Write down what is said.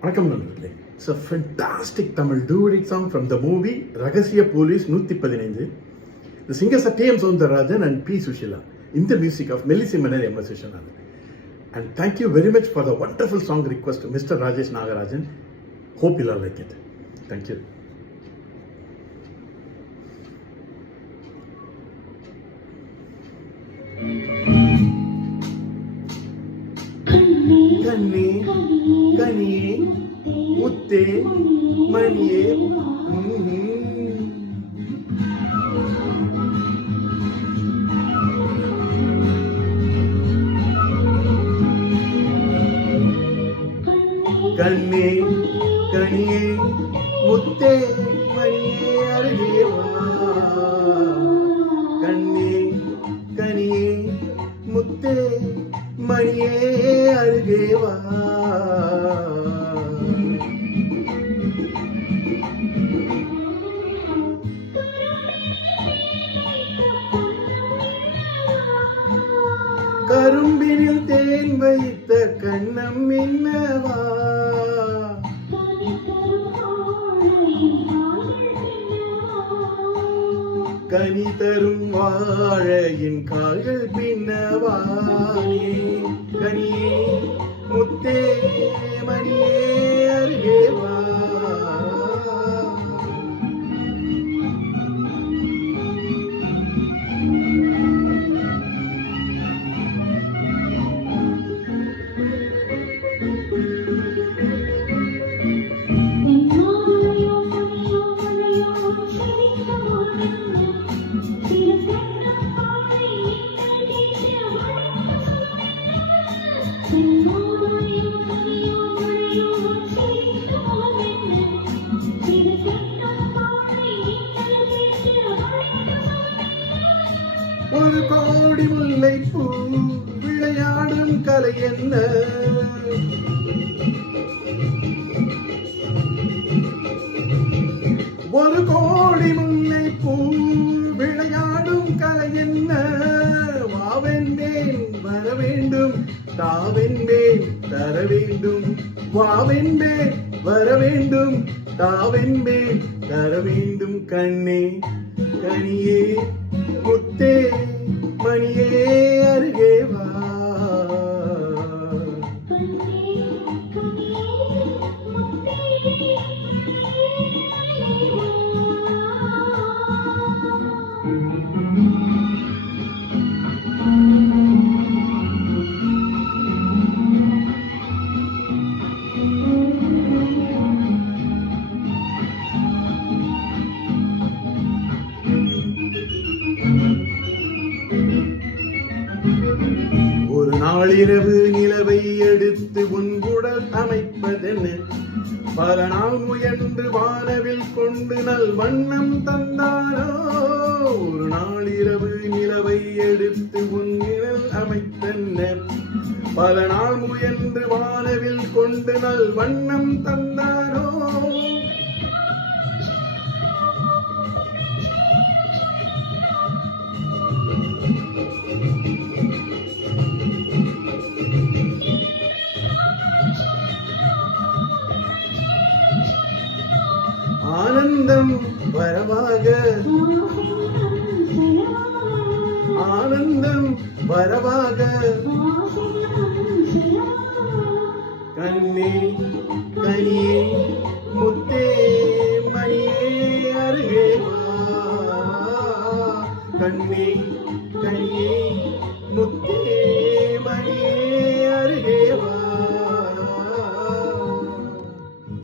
வணக்கம் நண்பர்களே. It's a fantastic Tamil duet song from the movie ரகசிய police 115. The singers are T.M. Soundararajan and P. Sushila in the music of Melissa Manal and M.S. Vishwanathan. And thank you very much for the wonderful song request, Mr. Rajesh Nagarajan. Hope you'll all like it. Thank you. கண்ணே கனியே முத்தே மணியே கண்ணே கனியே முத்தே மணியே அருகே வா. கண்ணே கனியே முத்தே மணியே அருகே வா. கரும்பினில் தேன் வைத்த கண்ணம் என்னவா. கனி தரும் வாழையின் கால்கள் பின்னவா. கனியே முத்தே மணியே அருகே வா. ஒரு கோடி முல்லைப்பூ விளையாடும் கலை என்ன. ஒரு கோடி முல்லைப்பூ விளையாடும் கலை என்ன. வாவென்பேன் வர வேண்டும், தாவென்பேன் தர வேண்டும். வாவென்பேன் வர வேண்டும், தாவென்பேன் தர வேண்டும். கண்ணே கனியே முத்தே மணியே அருகே வா. ஒரு நாளிரவு நிலவை எடுத்து உன் உடல் அமைப்பதென்ன. பல நாள் முயன்று வானவில் கொண்டு நல் வண்ணம் தந்தானோ. ஒரு நாளிரவு நிலவை எடுத்து உன் நிழல் அமைப்பென்ன. பல நாள் முயன்று வானவில் கொண்டு நல் வண்ணம் தந்தானோ. ஆனந்தம் வரவாக ஆனந்தம் வரவாக. கண்ணே கனியே முத்தே மணியே அருகே வா. கண்ணே கனியே முத்தே மணியே